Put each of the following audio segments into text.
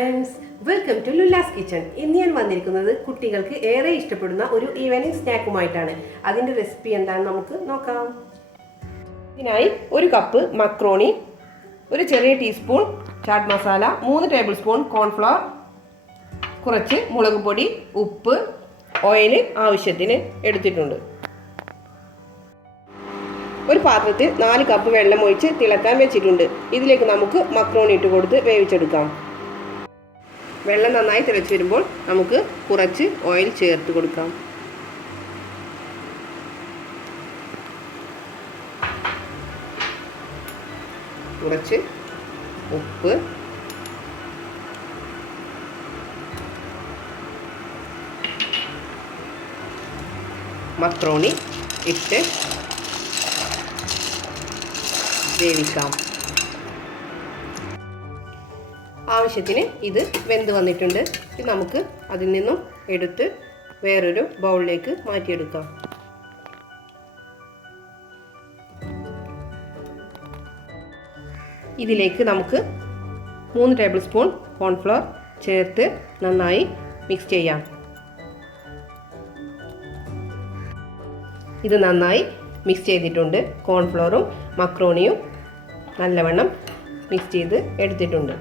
Friends, welcome to ലുല്ലാസ് kitchen. ഇന്ന് ഞാൻ വന്നിരിക്കുന്നത് കുട്ടികൾക്ക് ഏറെ ഇഷ്ടപ്പെടുന്ന ഒരു ഈവനിങ് സ്നാക്കുമായിട്ടാണ്. അതിൻ്റെ റെസിപ്പി എന്താണെന്ന് നമുക്ക് നോക്കാം. ഇതിനായി ഒരു കപ്പ് മക്രോണി, ഒരു ചെറിയ teaspoon chaat masala, 3 tablespoon cornflour, കുറച്ച് മുളക് പൊടി, ഉപ്പ്, ഓയിൽ ആവശ്യത്തിന് എടുത്തിട്ടുണ്ട്. ഒരു പാത്രത്തിൽ 4 കപ്പ് വെള്ളം ഒഴിച്ച് തിളക്കാൻ വെച്ചിട്ടുണ്ട്. ഇതിലേക്ക് നമുക്ക് മക്രോണി ഇട്ട് കൊടുത്ത് വേവിച്ചെടുക്കാം. വെള്ളം നന്നായി തിളച്ച് വരുമ്പോൾ നമുക്ക് കുറച്ച് ഓയിൽ ചേർത്ത് കൊടുക്കാം. കുറച്ച് ഉപ്പ്, മക്രോണി ഇട്ട് വേവിക്കാം. ആവശ്യത്തിന് ഇത് വെന്ത് വന്നിട്ടുണ്ട്. ഇത് നമുക്ക് അതിൽ നിന്നും എടുത്ത് വേറൊരു ബൗളിലേക്ക് മാറ്റിയെടുക്കാം. ഇതിലേക്ക് നമുക്ക് 3 ടേബിൾ സ്പൂൺ കോൺഫ്ലവർ ചേർത്ത് നന്നായി മിക്സ് ചെയ്യാം. ഇത് നന്നായി മിക്സ് ചെയ്തിട്ടുണ്ട്. കോൺഫ്ലവറും മക്രോണിയും നല്ലവണ്ണം മിക്സ് ചെയ്ത് എടുത്തിട്ടുണ്ട്.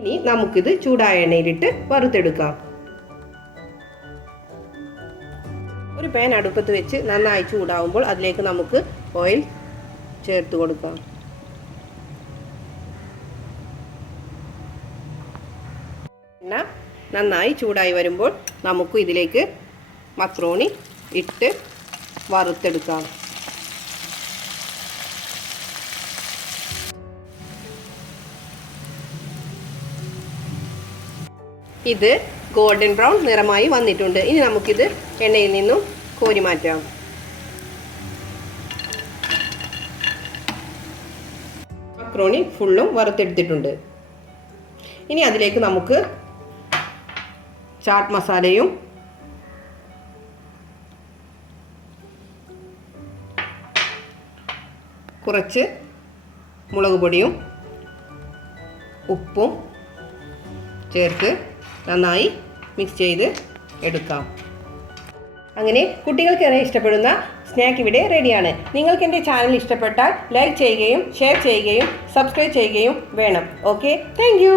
ഇനി നമുക്കിത് ചൂടായ എണ്ണയിലിട്ട് വറുത്തെടുക്കാം. ഒരു പാൻ അടുപ്പത്ത് വെച്ച് നന്നായി ചൂടാവുമ്പോൾ അതിലേക്ക് നമുക്ക് ഓയിൽ ചേർത്ത് കൊടുക്കാം. എണ്ണ നന്നായി ചൂടായി വരുമ്പോൾ നമുക്ക് ഇതിലേക്ക് മക്രോണി ഇട്ട് വറുത്തെടുക്കാം. ഇത് ഗോൾഡൻ ബ്രൗൺ നിറമായി വന്നിട്ടുണ്ട്. ഇനി നമുക്കിത് എണ്ണയിൽ നിന്നും കോരി മാറ്റാം. മക്രോണി ഫുള്ളും വറുത്തെടുത്തിട്ടുണ്ട്. ഇനി അതിലേക്ക് നമുക്ക് ചാട്ട് മസാലയും കുറച്ച് മുളക് പൊടിയും ഉപ്പും ചേർത്ത് നന്നായി മിക്സ് ചെയ്ത് എടുക്കാം. അങ്ങനെ കുട്ടികൾക്ക് ഏറെ ഇഷ്ടപ്പെടുന്ന സ്നാക്ക് ഇവിടെ റെഡിയാണ്. നിങ്ങൾക്ക് എൻ്റെ ചാനൽ ഇഷ്ടപ്പെട്ടാൽ ലൈക്ക് ചെയ്യുകയും ഷെയർ ചെയ്യുകയും സബ്സ്ക്രൈബ് ചെയ്യുകയും വേണം. Okay, thank you.